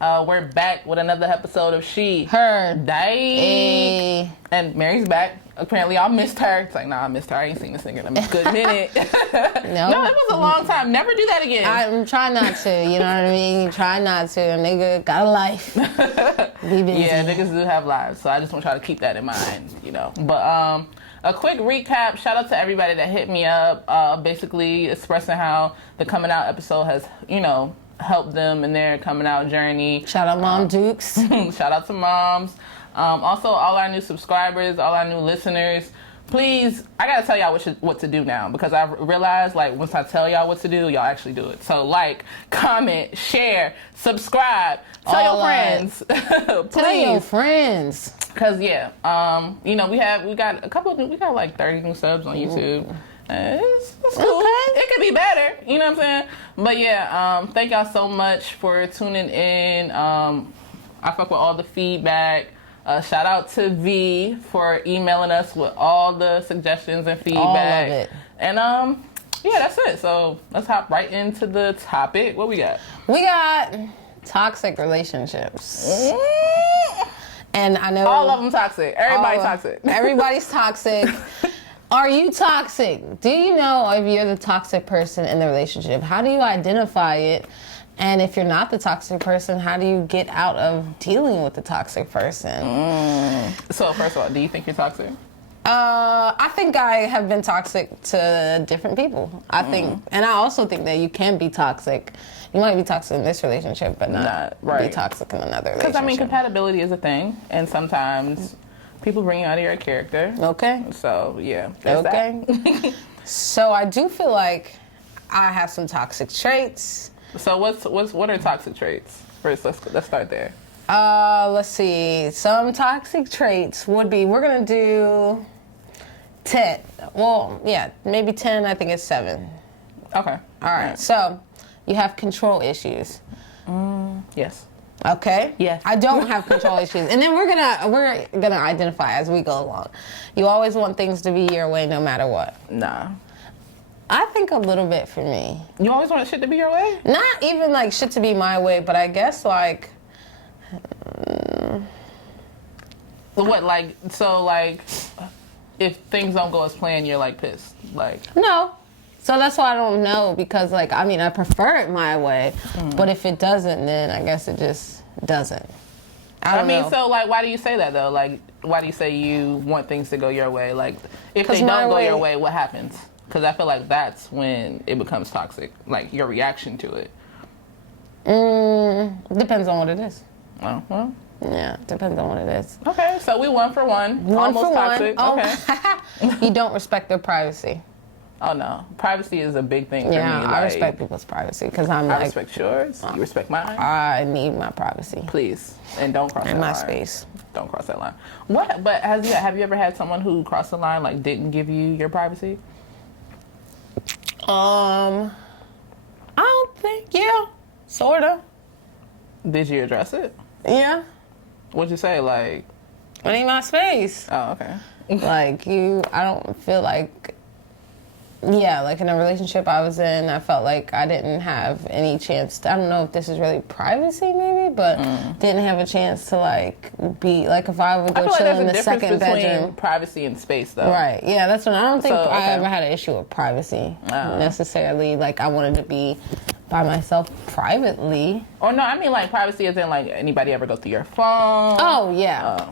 We're back with another episode of She. Her. Day. And Mary's back. Apparently, y'all missed her. It's like, nah, I missed her. I ain't seen this nigga in a good minute. No, it was a long time. Never do that again. I'm trying not to, you know what I mean? Try not to. A nigga got a life. Be busy. Yeah, niggas do have lives. So I just want y'all to keep that in mind, you know. But a quick recap. Shout out to everybody that hit me up, basically expressing how the coming out episode has, you know, helped them in their coming out journey. Shout out Mom Dukes. Shout out to moms. Also, all our new subscribers, all our new listeners, please, I gotta tell y'all what to do now, because I realized, like, once I tell y'all what to do, y'all actually do it. So, like, comment, share, subscribe, tell your friends. Please. Tell your friends. Because, yeah, you know, we got like 30 new subs on YouTube. It's cool. Okay. It could be better, you know what I'm saying? But, yeah, thank y'all so much for tuning in. I fuck with all the feedback. Shout out to V for emailing us with all the suggestions and feedback. All of it. And yeah, that's it. So let's hop right into the topic. What we got? We got toxic relationships. And I know all of them toxic. Everybody toxic. Everybody's toxic. Are you toxic? Do you know if you're the toxic person in the relationship? How do you identify it? And if you're not the toxic person, how do you get out of dealing with the toxic person? So first of all, do you think you're toxic? I think I have been toxic to different people. I think, and I also think that you can be toxic. You might be toxic in this relationship, but not be toxic in another relationship. Because, I mean, compatibility is a thing, and sometimes people bring you out of your character. Okay. So, yeah. Okay. So I do feel like I have some toxic traits. So what are toxic traits? First, let's start there. Let's see. Some toxic traits would be, we're gonna do 10. Well, yeah, maybe 10. I think it's 7. Okay. All right. So you have control issues. Yes. Okay. Yes. I don't have control issues, and then we're gonna identify as we go along. You always want things to be your way, no matter what. Nah. I think a little bit for me. You always want shit to be your way? Not even like shit to be my way, but I guess like. What, like, so like, if things don't go as planned, you're like pissed? Like. No. So that's why I don't know, because like, I mean, I prefer it my way, but if it doesn't, then I guess it just doesn't. I mean, so like, why do you say that though? Like, why do you say you want things to go your way? Like, if they don't go your way, what happens? Because I feel like that's when it becomes toxic, like your reaction to it. Depends on what it is. Oh, well. Yeah, depends on what it is. Okay, so we 1 for 1. Almost toxic. Okay. You don't respect their privacy. Oh, no. Privacy is a big thing for me. Yeah, I like, respect people's privacy, because I respect yours. You respect mine. I need my privacy. Please. And don't cross that line. And my space. Don't cross that line. What? But have you ever had someone who crossed the line, like didn't give you your privacy? I don't think, yeah, sorta. Did you address it? Yeah. What'd you say, like? I need my space. Oh, okay. Like, I don't feel like, yeah, like in a relationship I was in, I felt like I didn't have any chance to, I don't know if this is really privacy maybe, but didn't have a chance to like be, like if I would go chill in the second bedroom. Privacy and space though. Right, yeah, that's what, I don't think I ever had an issue with privacy necessarily. Like I wanted to be by myself privately. Or no, I mean like privacy isn't like anybody ever go through your phone. Oh, yeah.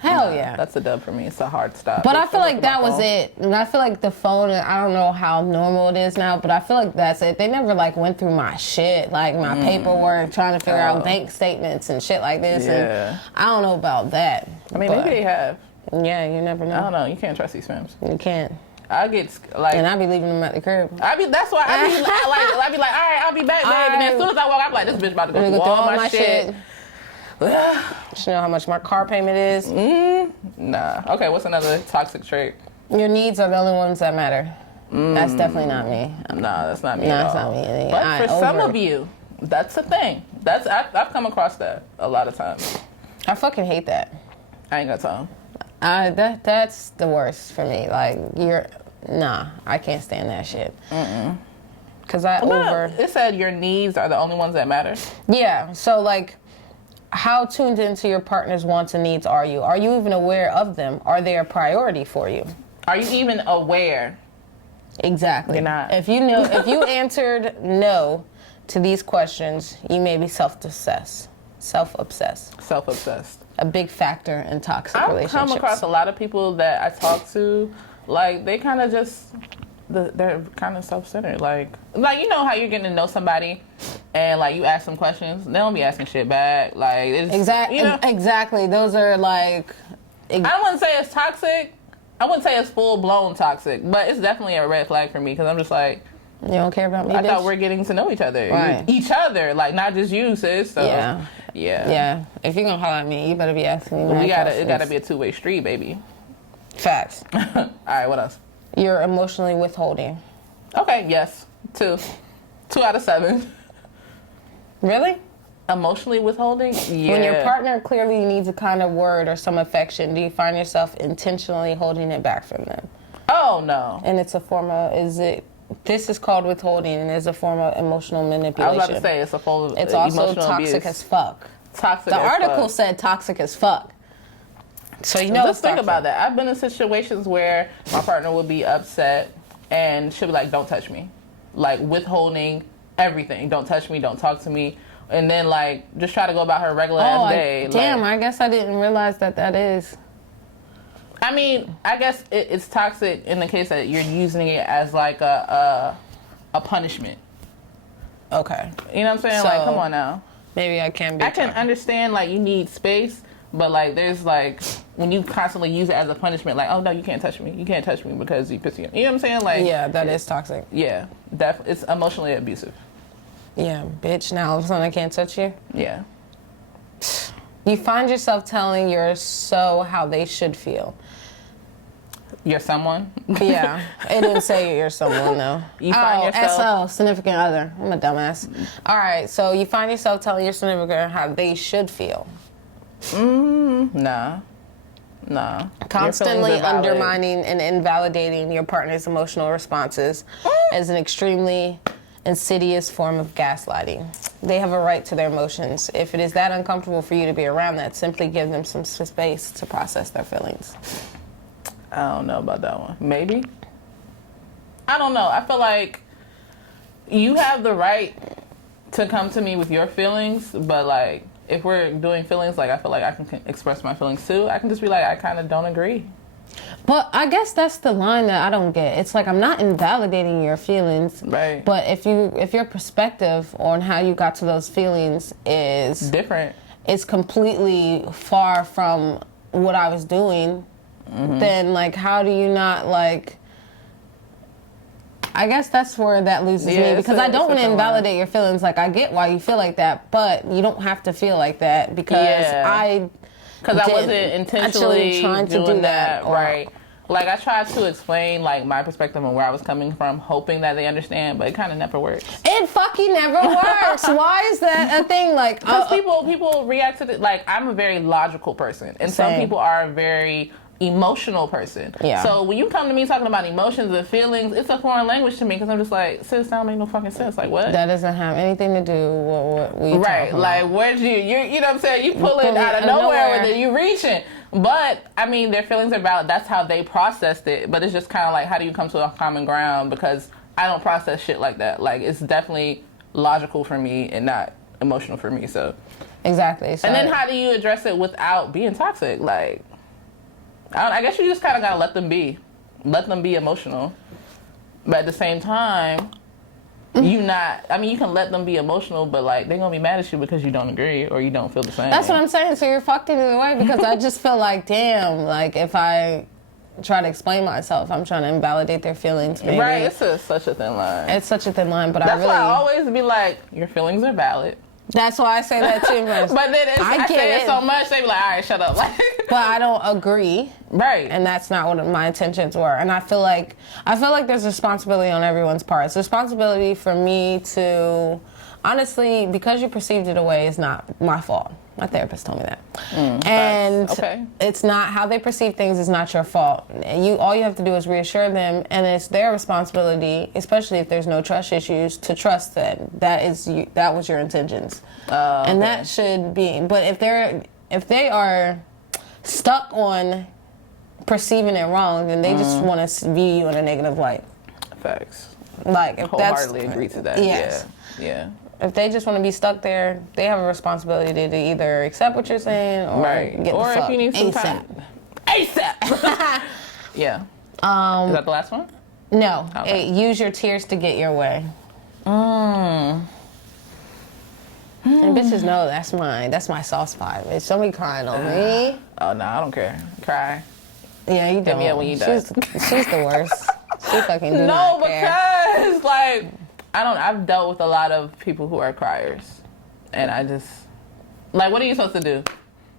Hell yeah. That's a dub for me. It's a hard stop. But I feel like that was it. And I feel like the phone, I don't know how normal it is now, but I feel like that's it. They never like went through my shit, like my paperwork, trying to figure out bank statements and shit like this. Yeah. And I don't know about that. I mean, maybe they have. Yeah, you never know. I don't know. You can't trust these films. You can't. I get like, and I be leaving them at the crib. That's why I be like, all right, I'll be back, babe. And then as soon as I walk, I'm like, this bitch about to go through all my shit. You know how much my car payment is? Nah. Okay, what's another toxic trait? Your needs are the only ones that matter. That's definitely not me. Nah, that's not me at all. That's not me. But for some of you, that's a thing. I've come across that a lot of times. I fucking hate that. I ain't got time. That's the worst for me. Like, I can't stand that shit. Because It said your needs are the only ones that matter. Yeah, so like, how tuned into your partner's wants and needs are you? Are you even aware of them? Are they a priority for you? Are you even aware? Exactly. You're not. If you answered no to these questions, you may be self-obsessed. A big factor in toxic relationships. I've come across a lot of people that I talk to, like, they kind of just, they're kind of self-centered. Like, you know how you're getting to know somebody and, like, you ask them questions, they don't be asking shit back. Like, it's, exactly. you know? Exactly. Those are, like... I wouldn't say it's toxic. I wouldn't say it's full-blown toxic, but it's definitely a red flag for me because I'm just like... You don't care about me, I thought we're getting to know each other. Right. Each other, like, not just you, sis. So, yeah. If you're gonna holler at me, you better be asking me questions. It gotta be a two-way street, baby. Facts. All right, what else? You're emotionally withholding. Okay, yes. 2 out of 7. Really? Emotionally withholding? Yeah. When your partner clearly needs a kind of word or some affection, do you find yourself intentionally holding it back from them? Oh, no. And it's a form of, this is called withholding and is a form of emotional manipulation. I was about to say it's a form of It's also emotional toxic abuse. as fuck. Toxic The as article fuck. said toxic as fuck. So you know Just think about that. I've been in situations where my partner will be upset and she'll be like, don't touch me. Like, withholding everything. Don't touch me, don't talk to me. And then, like, just try to go about her regular ass day. Damn, like, I guess I didn't realize that is. I mean, I guess it's toxic in the case that you're using it as, like, a punishment. Okay. You know what I'm saying? So, like, come on now. Maybe I can be. I can understand, like, you need space, but, like, there's, like, when you constantly use it as a punishment, like, oh, no, you can't touch me. You can't touch me because you piss me off. You know what I'm saying? Like, yeah, that is toxic. Yeah, definitely. It's emotionally abusive. Yeah, bitch, now all of a sudden I can't touch you? Yeah. You find yourself telling your how they should feel. You're someone? Yeah. It didn't say you're someone, though. You find yourself... SO, significant other. I'm a dumbass. All right, so you find yourself telling your significant other how they should feel. Nah. Constantly undermining and invalidating your partner's emotional responses is an extremely insidious form of gaslighting. They have a right to their emotions. If it is that uncomfortable for you to be around that, simply give them some space to process their feelings. I don't know about that one. Maybe. I don't know. I feel like you have the right to come to me with your feelings, but, like, if we're doing feelings, like, I feel like I can express my feelings too. I can just be like, I kind of don't agree. But I guess that's the line that I don't get. It's like, I'm not invalidating your feelings. Right. But if your perspective on how you got to those feelings is different, it's completely far from what I was doing, then, like, how do you not, like... I guess that's where that loses me, because I don't want to invalidate your feelings. Like, I get why you feel like that, but you don't have to feel like that, because I wasn't intentionally trying to do that. Right. Like, I tried to explain, like, my perspective and where I was coming from, hoping that they understand, but it kind of never works. It fucking never works. Why is that a thing? Like, because people react to it. Like, I'm a very logical person, and some people are a very emotional person. Yeah. So when you come to me talking about emotions and feelings, it's a foreign language to me, because I'm just like, sis, that don't make no fucking sense. Like, what? That doesn't have anything to do with what we right. Like, where'd you know what I'm saying? You pull it out of nowhere with it. You reaching. But, I mean, their feelings are valid. That's how they processed it. But it's just kind of like, how do you come to a common ground? Because I don't process shit like that. Like, it's definitely logical for me and not emotional for me. So exactly. So, and then how do you address it without being toxic? Like, I guess you just kind of gotta let them be emotional, but at the same time, you can let them be emotional, but, like, they're gonna be mad at you because you don't agree or you don't feel the same. That's what I'm saying. So you're fucked either way, because I just feel like, damn, like, if I try to explain myself, I'm trying to invalidate their feelings. Maybe. Right? It's such a thin line. It's such a thin line, but that's why I always be like, your feelings are valid. That's why I say that too. But then I say it so much, they be like, all right, shut up. Like, but I don't agree. Right. And that's not what my intentions were. And I feel like there's responsibility on everyone's part. It's responsibility for me to honestly, because you perceived it away is not my fault. My therapist told me that. And okay. It's not how they perceive things is not your fault. All you have to do is reassure them, and it's their responsibility, especially if there's no trust issues, to trust that that was your intentions. And that should be. But if they are stuck on perceiving it wrong, then they just want to view you in a negative light. Facts. Like if Wholeheartedly agree to that. Yes. Yeah. If they just want to be stuck there, they have a responsibility to either accept what you're saying or get the fuck if you need some ASAP. time. ASAP. Yeah. Is that the last one? No. Okay. Use your tears to get your way. And bitches know that's my soft spot. If somebody crying on me. Oh no, I don't care. Cry. Yeah, you don't. me up when you done. She's the worst. She fucking do not care. Because like I've dealt with a lot of people who are criers, and I just like, what are you supposed to do?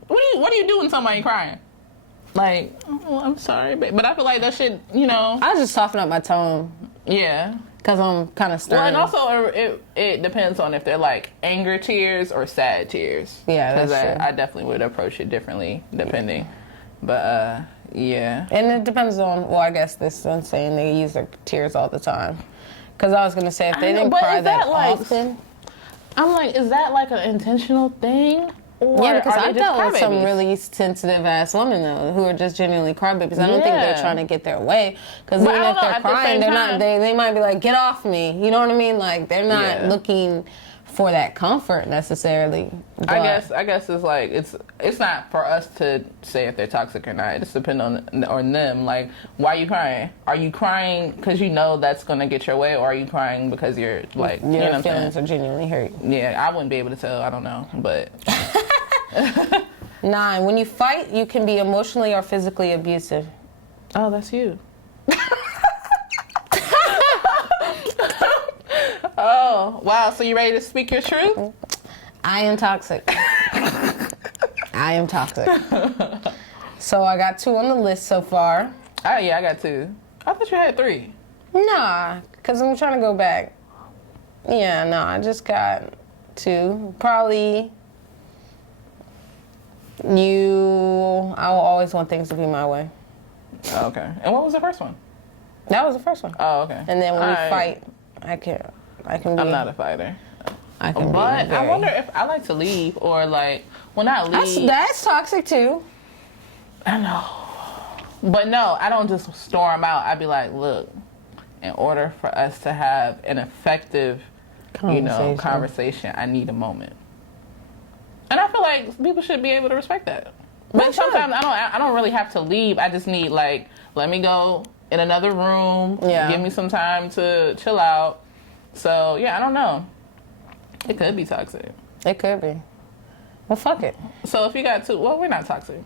What do you do when somebody crying? Like, oh, I'm sorry, babe. But I feel like that shit, I just soften up my tone. Yeah. Because I'm kind of stern. Well, and also it depends on if they're like anger tears or sad tears. Yeah, that's true. Because I definitely would approach it differently depending. But yeah. And it depends on, well, I guess this one's saying they use their tears all the time. Because I was going to say, if they didn't cry that often. I'm like, is that like an intentional thing? Or yeah, because I I've dealt with some really sensitive ass women though, who are just genuinely crybabies. I don't think they're trying to get their way. Because even if they're crying, they're not. They might be like, "Get off me," you know what I mean? Like they're not looking for that comfort necessarily. But I guess it's like it's not for us to say if they're toxic or not. It's depend on them. Like, why are you crying? Are you crying because you know that's gonna get your way, or are you crying because you're like your feelings are genuinely hurt? Yeah, I wouldn't be able to tell. I don't know, but. 9. When you fight, you can be emotionally or physically abusive. Oh, that's you. Oh, wow. So you ready to speak your truth? I am toxic. I am toxic. So I got 2 on the list so far. Oh, yeah, I got 2. I thought you had 3. Nah, because I'm trying to go back. Yeah, no, I just got 2. Probably I will always want things to be my way. Oh, okay. And what was the first one? That was the first one. Oh, okay. And then when we fight, I can be. I'm not a fighter. I can but be very... I wonder if I like to leave or like, when I leave. That's toxic too. I know. But no, I don't just storm out. I'd be like, look, in order for us to have an effective, conversation, I need a moment. And I feel like people should be able to respect that. But sometimes I don't really have to leave. I just need, like, let me go in another room. Yeah. Give me some time to chill out. So, yeah, I don't know. It could be toxic. It could be. Well, fuck it. So if you got 2, well, we're not toxic.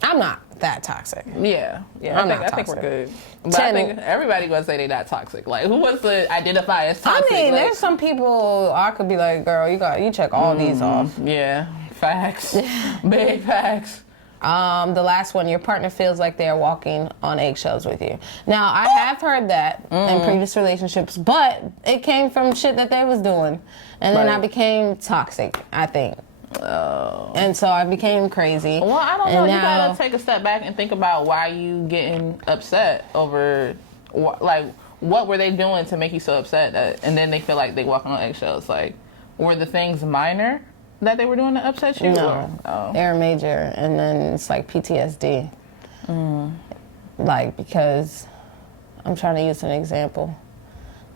I'm not that toxic. Yeah. I think we're good. But 10. I think everybody gonna say they're not toxic. Like, who wants to identify as toxic? I mean, like, there's some people I could be like, girl, you check all these off. Yeah. Facts. Big facts. The last one, your partner feels like they're walking on eggshells with you. Now, I have heard that in previous relationships, but it came from shit that they was doing. And then I became toxic, I think. Oh. And so I became crazy. Well, I don't know. You gotta take a step back and think about why you getting upset over, like, what were they doing to make you so upset that, and then they feel like they walking on eggshells? Like, were the things minor that they were doing to upset you? No, they were major, and then it's like PTSD. Like, because I'm trying to use an example,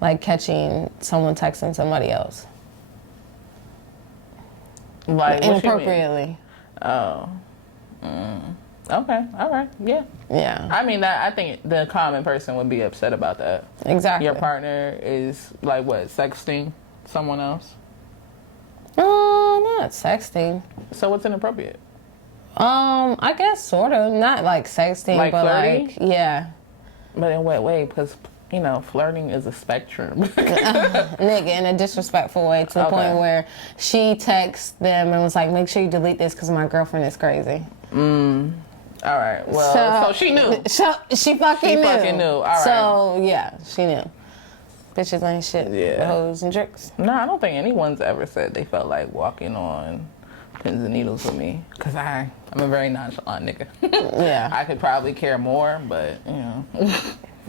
like catching someone texting somebody else. Like inappropriately. Oh. Okay. All right. Yeah. Yeah. I mean, I think the common person would be upset about that. Exactly. Your partner is like what, sexting someone else? Not sexting. So what's inappropriate? I guess sort of. Not like sexting, like but flirting? like, yeah. But in what way? Because, flirting is a spectrum. Nigga, in a disrespectful way, to the point where she texted them and was like, make sure you delete this because my girlfriend is crazy. All right. Well, so she knew. She fucking knew. All right. So, yeah, she knew. Bitches ain't shit. Yeah. Hoes and tricks. No, I don't think anyone's ever said they felt like walking on pins and needles with me. Because I'm a very nonchalant nigga. Yeah. I could probably care more, but, you know.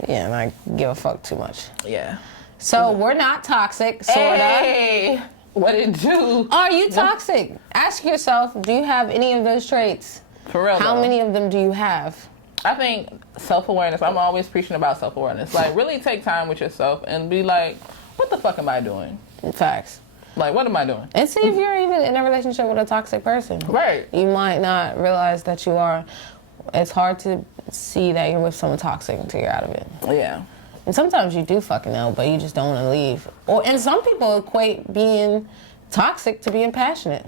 Yeah, and I give a fuck too much. Yeah. So we're not toxic, sorta. Hey, what it do? Are you toxic? Ask yourself, do you have any of those traits? For real, How though. many of them do you have? I think self-awareness, I'm always preaching about self-awareness. Like, really take time with yourself and be like, what the fuck am I doing? Facts. Like, what am I doing? And see if you're even in a relationship with a toxic person. Right. You might not realize that you are. It's hard to see that you're with someone toxic until you're out of it. Yeah. And sometimes you do fucking know, but you just don't want to leave. And some people equate being toxic to being passionate.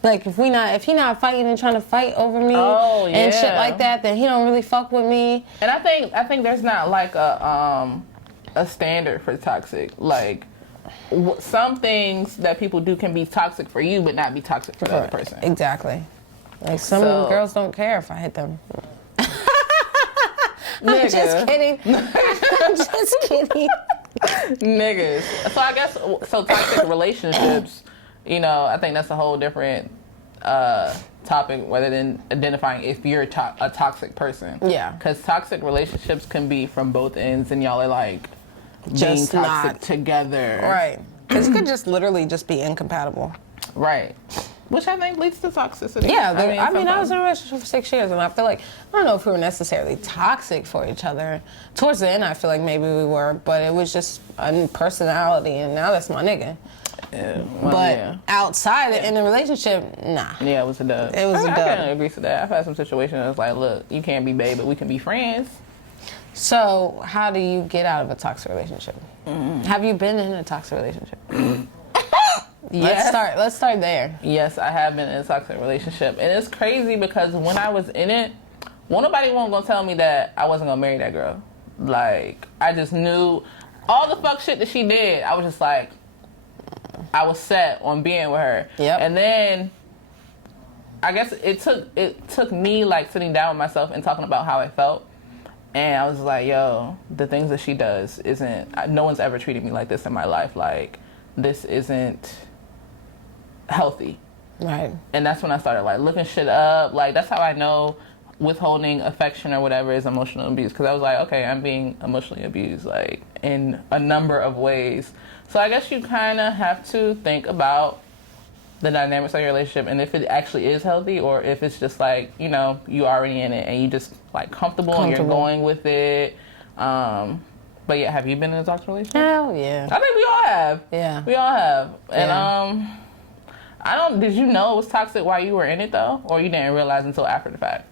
Like if he not fighting and trying to fight over me and shit like that, then he don't really fuck with me. And I think there's not like a standard for toxic. Like some things that people do can be toxic for you, but not be toxic for the other person. Exactly. Like some girls don't care if I hit them. I'm just kidding. I'm just kidding. Niggas. So I guess toxic relationships. You know, I think that's a whole different topic, rather than identifying if you're a toxic person. Yeah. Because toxic relationships can be from both ends, and y'all are like Just being toxic not together. Right. Because it could just literally just be incompatible. Right. Which I think leads to toxicity. Yeah, I was in a relationship for 6 years, and I feel like, I don't know if we were necessarily toxic for each other. Towards the end, I feel like maybe we were, but it was just a personality, and now that's my nigga. Yeah, outside in a relationship, nah. Yeah, it was a dub. It was a dub. I can agree to that. I've had some situations where it's like, look, you can't be babe, but we can be friends. So, how do you get out of a toxic relationship? Have you been in a toxic relationship? Yes. Let's start there. Yes, I have been in a toxic relationship. And it's crazy because when I was in it, nobody wasn't going to tell me that I wasn't going to marry that girl. Like, I just knew all the fuck shit that she did. I was just like, I was set on being with her. Yep. And then I guess it took me like sitting down with myself and talking about how I felt. And I was like, yo, the things that she does no one's ever treated me like this in my life. Like, this isn't healthy. Right. And that's when I started like looking shit up. Like, that's how I know withholding affection or whatever is emotional abuse. Because I was like, okay, I'm being emotionally abused, like, in a number of ways. So I guess you kind of have to think about the dynamics of your relationship and if it actually is healthy or if it's just like, you know, you already in it and you just like comfortable and you're going with it. But yeah, have you been in a toxic relationship? Hell yeah. I think we all have. Yeah. We all have. And did you know it was toxic while you were in it though? Or you didn't realize until after the fact?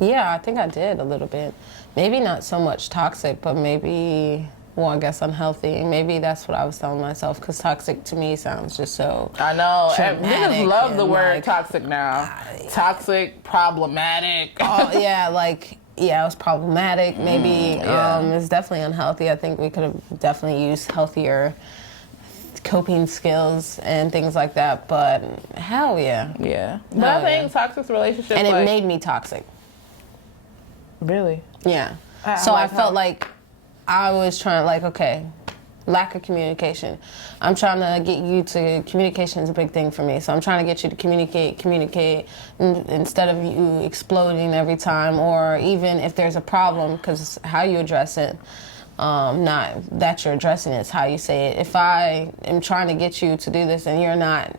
Yeah, I think I did a little bit. Maybe not so much toxic, but maybe, well, I guess unhealthy. Maybe that's what I was telling myself, because toxic to me sounds just so I know. traumatic Niggas love the word like, toxic now. Toxic, problematic. Oh, yeah, like, yeah, it was problematic. Maybe it's definitely unhealthy. I think we could have definitely used healthier coping skills and things like that, but hell yeah. Yeah. But I think toxic relationships, and it made me toxic. Really? Yeah. So I felt like I was trying, like, okay, lack of communication. I'm trying to get you to, communication is a big thing for me. So I'm trying to get you to communicate instead of you exploding every time, or even if there's a problem, because how you address it, not that you're addressing it, it's how you say it. If I am trying to get you to do this and you're not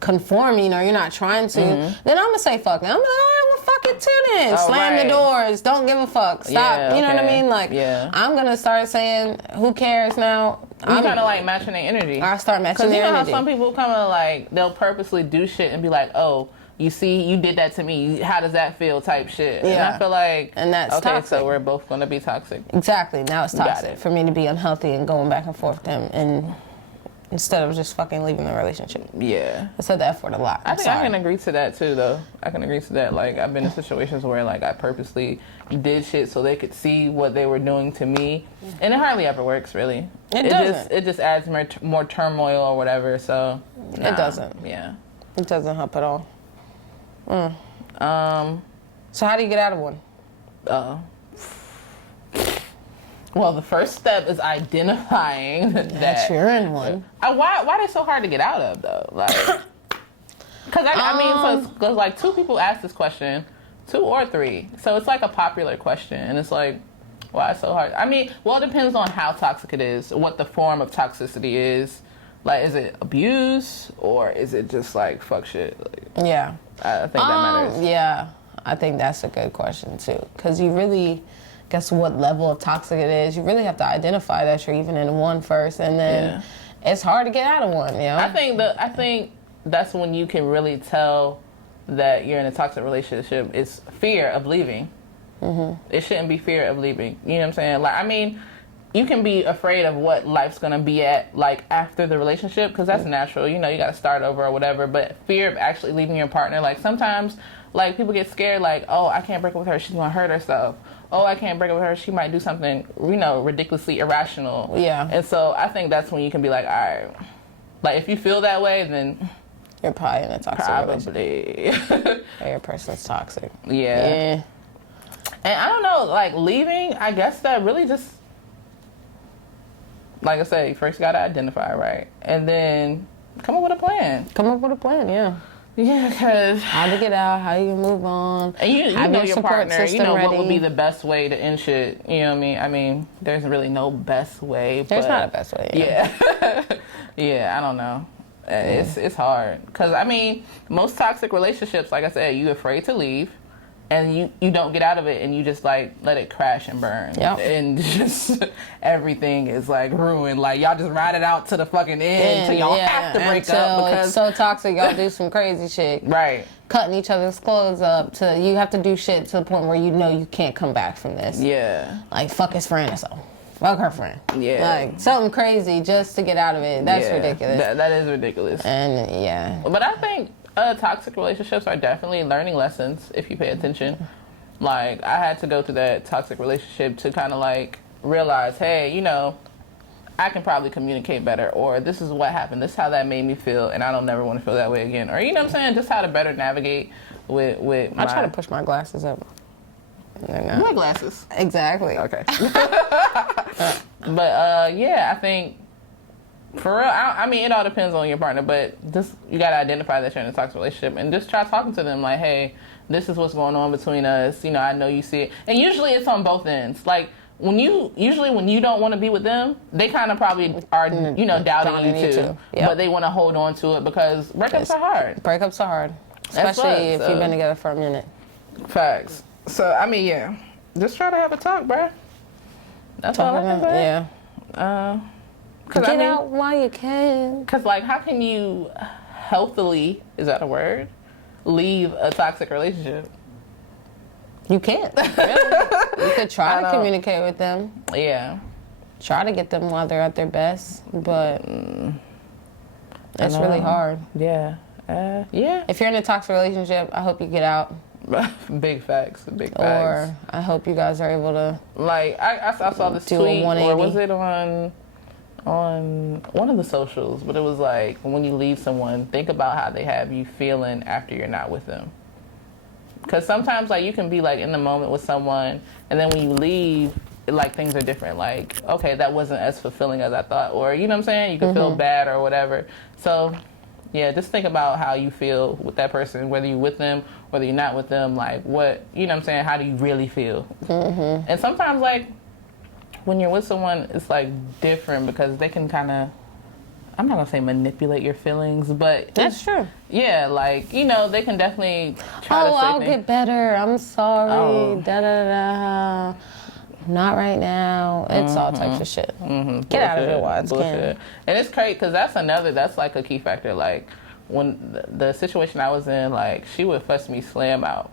conforming or you're not trying to, then I'm gonna say fuck. And I'm like, all right, well, fuck it too then. Slam the doors. Don't give a fuck. Stop. Yeah, you know what I mean? Like, I'm gonna start saying, who cares now? I'm kind of like matching their energy. I start matching their energy. Because you know how some people come and like, they'll purposely do shit and be like, oh, you see, you did that to me. How does that feel? Type shit. Yeah. And I feel like, and that's toxic. So we're both gonna be toxic. Exactly. Now it's toxic for me to be unhealthy and going back and forth with them, and instead of just fucking leaving the relationship. Yeah. I said the F word a lot. I think I can agree to that too, though. I can agree to that. Like, I've been in situations where like I purposely did shit so they could see what they were doing to me, and it hardly ever works, really. It doesn't. It just adds more turmoil or whatever. So it doesn't. Yeah. It doesn't help at all. So how do you get out of one? Well, the first step is identifying that you're in one. Why they so hard to get out of though? Like, because because like 2 people asked this question, 2 or 3, so it's like a popular question, and it's like, why it's so hard? I mean, well, it depends on how toxic it is, what the form of toxicity is. Like, is it abuse or is it just like fuck shit? Like, yeah, I think that matters. Yeah, I think that's a good question too, because you really. Guess what level of toxic it is. You really have to identify that you're even in one first, and then it's hard to get out of one. You know? I think that's when you can really tell that you're in a toxic relationship. It's fear of leaving. Mm-hmm. It shouldn't be fear of leaving. You know what I'm saying? Like, I mean, you can be afraid of what life's gonna be at like after the relationship, because that's natural. You know, you got to start over or whatever. But fear of actually leaving your partner, like sometimes, like people get scared, like, oh, I can't break up with her. She's gonna hurt herself. Oh, I can't break up with her. She might do something, you know, ridiculously irrational. Yeah. And so I think that's when you can be like, all right, like if you feel that way, then you're probably in a toxic relationship. Or your person's toxic. Yeah. And I don't know, like leaving, I guess that really just, like I said, you first got to identify, right? And then come up with a plan. Yeah. Yeah, because how to get out, how you can move on. And you know your partner, you know what would be the best way to end shit. You know what I mean? I mean, there's really no best way. There's not a best way. Yeah. Yeah, I don't know. It's hard. Because, I mean, most toxic relationships, like I said, you're afraid to leave. And you don't get out of it, and you just like let it crash and burn. Yep. And just everything is like ruined. Like y'all just ride it out to the fucking end until y'all have to break up because it's so toxic. Y'all do some crazy shit. Right. Cutting each other's clothes up to you have to do shit to the point where you know you can't come back from this. Yeah. Like fuck his friend or something. Fuck her friend. Yeah. Like something crazy just to get out of it. That's ridiculous. That is ridiculous. And yeah. But I think toxic relationships are definitely learning lessons if you pay attention. Like, I had to go through that toxic relationship to kind of like realize, hey, you know, I can probably communicate better, or this is what happened, this is how that made me feel, and I don't never want to feel that way again. Or, you know what I'm saying, just how to better navigate with I try to push my glasses up. My glasses. Exactly. Okay. But, yeah, I think, for real, I mean, it all depends on your partner, but just, you got to identify that you're in a toxic relationship and just try talking to them like, hey, this is what's going on between us. You know, I know you see it. And usually it's on both ends. Like, when you don't want to be with them, they kind of probably are, you know, doubting you too. Yep. But they want to hold on to it because breakups are hard. Breakups are hard. Especially if you've been together for a minute. Facts. So, I mean, yeah. Just try to have a talk, bruh. That's all I can say. Yeah. Get out while you can. Because, like, how can you healthily, is that a word, leave a toxic relationship? You can't. Really. You could try to communicate with them. Yeah. Try to get them while they're at their best, but it's really hard. Yeah. Yeah. If you're in a toxic relationship, I hope you get out. Big facts. Big facts. Or I hope you guys are able to. Like, I saw this tweet, or was it on one of the socials, but it was like, when you leave someone, think about how they have you feeling after you're not with them. Because sometimes, like, you can be, like, in the moment with someone, and then when you leave, like, things are different. Like, okay, that wasn't as fulfilling as I thought. Or, you know what I'm saying? You can feel bad or whatever. So, yeah, just think about how you feel with that person, whether you're with them, whether you're not with them. Like, what, you know what I'm saying? How do you really feel? Mm-hmm. And sometimes, like, when you're with someone, it's, like, different because they can kind of, I'm not going to say manipulate your feelings, but... That's true. Yeah, like, you know, they can definitely try to say I'll get better. I'm sorry. Da-da-da. Not right now. It's all types of shit. Mm-hmm. Get out of it while it's can. And it's crazy because that's, like, a key factor. Like, when the situation I was in, like, she would fuss me slam out.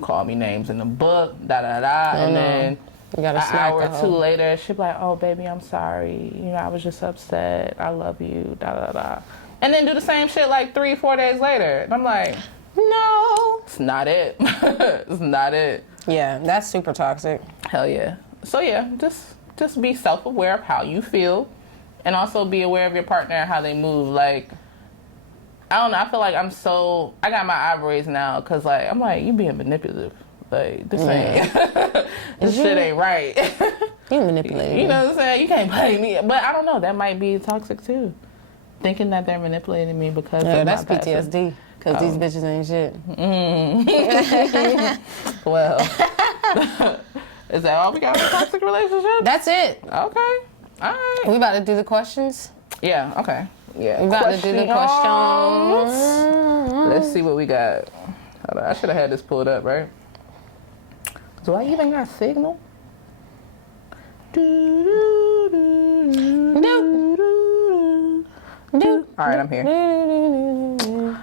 Call me names in the book, da-da-da. And then... an hour or two later, she'd be like, oh, baby, I'm sorry. You know, I was just upset. I love you, da-da-da. And then do the same shit like 3-4 days later. And I'm like, no. It's not it. It's not it. Yeah, that's super toxic. Hell yeah. So, yeah, just be self-aware of how you feel. And also be aware of your partner and how they move. Like, I don't know. I feel like I got my eyebrows now because, like, I'm like, you being manipulative. Like, this ain't, this shit ain't right. You manipulated me. You know what I'm saying? You can't play me. But I don't know. That might be toxic too. Thinking that they're manipulating me because of that's my passive. PTSD. Because these bitches ain't shit. Well, is that all we got in a toxic relationship? That's it. Okay. All right. We about to do the questions? Yeah, okay. Yeah. We about to do the questions. Let's see what we got. Hold on. I should have had this pulled up, right? Do I even got signal? No. All right, I'm here.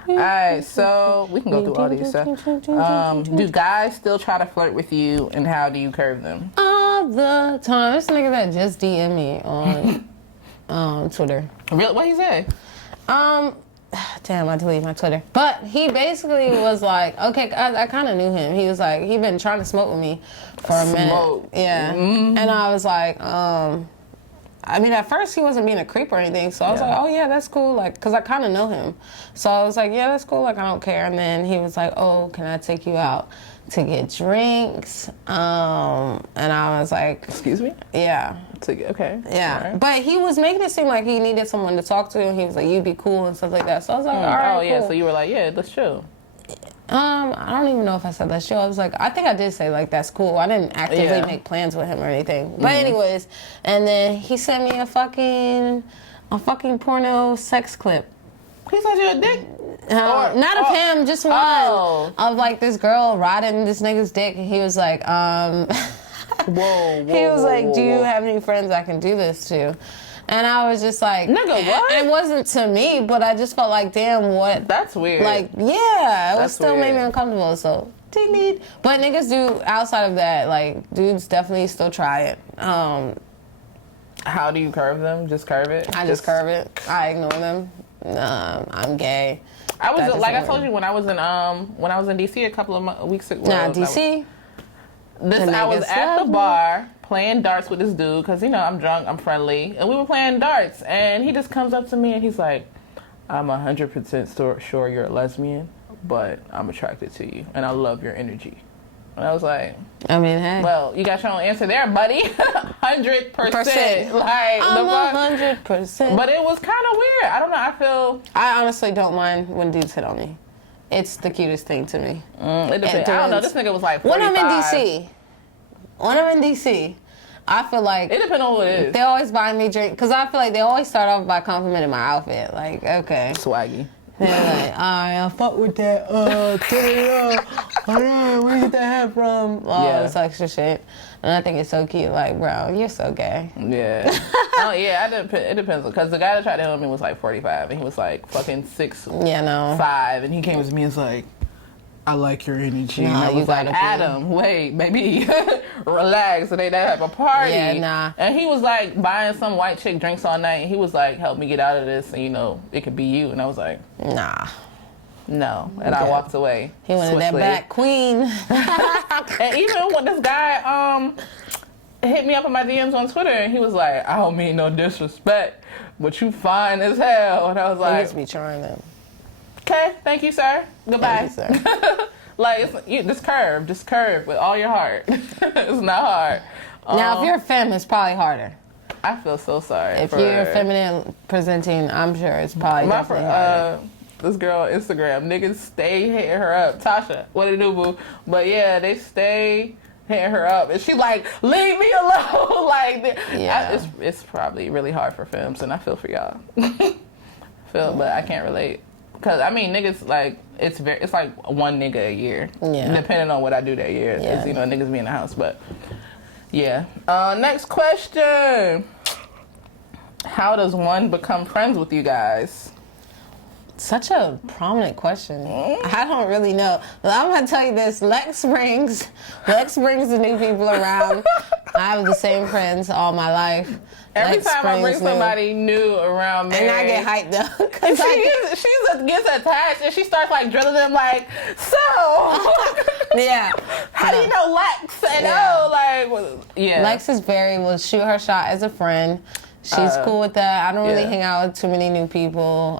All right, so we can go through all these stuff. Do guys still try to flirt with you, and how do you curve them? All the time. This nigga that just DM me on Twitter. Really? What he say? Damn, I deleted my Twitter. But he basically was like, okay, I kind of knew him. He was like, he been trying to smoke with me for a minute. Yeah. Mm-hmm. And I was like, I mean, at first he wasn't being a creep or anything, so I was like, oh yeah, that's cool, like, because I kind of know him. So I was like, yeah, that's cool, like, I don't care. And then he was like, oh, can I take you out to get drinks? And I was like... Excuse me? Yeah. Okay. Yeah. Right. But he was making it seem like he needed someone to talk to, and he was like, you'd be cool and stuff like that. So I was like, all right, oh, yeah, cool. So you were like, yeah, let's chill. I don't even know if I said that show. I was like, I think I did say, like, that's cool. I didn't actively make plans with him or anything. But anyways, and then he sent me a fucking porno sex clip. He sent you a dick? Not of him, just one of, like, this girl riding this nigga's dick. And he was like, he was like, do you have any friends I can do this to? And I was just like, nigga, what? It wasn't to me, but I just felt like, damn, what? That's weird. Like, yeah, it was still made me uncomfortable. So, ding. But niggas do, outside of that, like, dudes definitely still try it. How do you curve them? Just curve it? I just curve it. I ignore them. I'm gay. I was like I told you when I was in DC a couple of weeks ago. DC. I was at the bar playing darts with this dude because I'm drunk, I'm friendly, and we were playing darts, and he just comes up to me and he's like, "I'm 100% sure you're a lesbian, but I'm attracted to you, and I love your energy." And I was like, I mean, hey. Well, you got your own answer there, buddy. 100%. Like, I'm 100%. But it was kind of weird. I don't know. I honestly don't mind when dudes hit on me. It's the cutest thing to me. It depends. I don't know. This nigga was like 45. When I'm in DC, I feel like... It depends on what it is. They always buy me drink. Because I feel like they always start off by complimenting my outfit. Like, okay. Swaggy. They're like, I fuck with that, where you get that hat from? This extra shit. And I think it's so cute, like, bro, you're so gay. Yeah. It depends. Because the guy that tried to hit me was like 45, and he was like fucking 6'5", and he came to me and was like, I like your energy. Nah, and I was like, Adam, wait, baby, relax. It ain't that type of party. Yeah, nah. And he was like buying some white chick drinks all night. And he was like, help me get out of this. And it could be you. And I was like, nah. No. And I walked away. He wanted that back queen. And even when this guy hit me up on my DMs on Twitter, and he was like, I don't mean no disrespect, but you fine as hell. And I was like, he just be trying them. Okay, thank you, sir. Goodbye. Thank you, sir. Like, just curve with all your heart. It's not hard. Now, if you're a femme, it's probably harder. I feel so sorry. If you're feminine presenting, I'm sure it's probably definitely harder. This girl on Instagram, niggas stay hitting her up. Tasha, what it do, boo? But yeah, they stay hitting her up, and she like, leave me alone. Like, it's probably really hard for femmes, and I feel for y'all. But I can't relate. Cause I mean, niggas like it's like one nigga a year, depending on what I do that year. Yeah. It's, niggas be in the house, but yeah. Next question: how does one become friends with you guys? Such a prominent question. I don't really know. But I'm gonna tell you this: Lex brings the new people around. I have the same friends all my life. Every time I bring somebody new around me, and I get hyped up, and she gets attached, and she starts like drilling them like, so yeah. How do you know Lex? And Lex is will shoot her shot as a friend. She's cool with that. I don't really hang out with too many new people.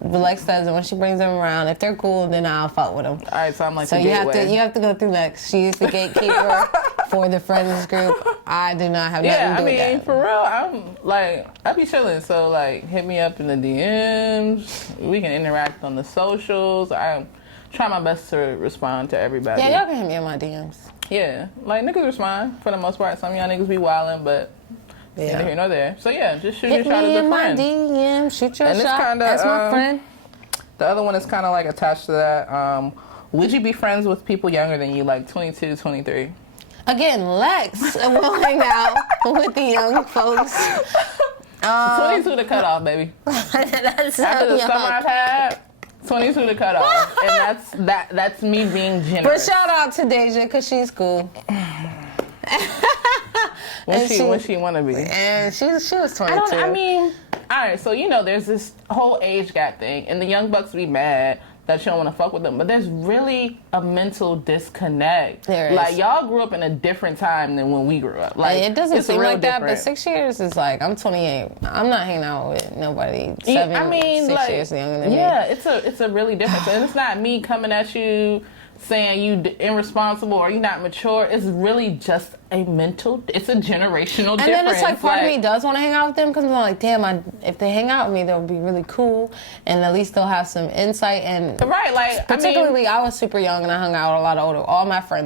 But Lex does it when she brings them around. If they're cool, then I'll fuck with them. All right, so I'm like So the you gateway. have to go through Lex. She's the gatekeeper for the friends group. I do not have nothing to do with that. For real, I be chilling. So like, hit me up in the DMs. We can interact on the socials. I try my best to respond to everybody. Yeah, y'all can hit me in my DMs. Yeah, like niggas respond for the most part. Some of y'all niggas be wildin', but neither here nor there. So yeah, just shoot Hit your shot me as a in my friend. DM. Shoot your And it's shot. kinda, That's my friend. The other one is kind of like attached to that. Would you be friends with people younger than you, like 22, 23? Again, Lex will hang out with the young folks. 22 the cutoff, baby. That's so After the young. summer I've had, 22 the cutoff, and that's me being But generous. shout out to Deja, because she's cool. When she want to be. And she was 22. I mean, all right, so there's this whole age gap thing, and the young bucks be mad that you don't want to fuck with them, but there's really a mental disconnect. There is. Like, y'all grew up in a different time than when we grew up. Like, it doesn't it's seem real like that, but different. 6 years is like, I'm 28. I'm not hanging out with nobody 6 years younger than me. Yeah, it's a really different. And it's not me coming at you saying you irresponsible or you not mature. It's really just it's a generational difference. And then it's like part of me does want to hang out with them because I'm like, damn, if they hang out with me, they'll be really cool, and at least they'll have some insight. And right, like particularly, I was super young and I hung out with a lot of older. All my friends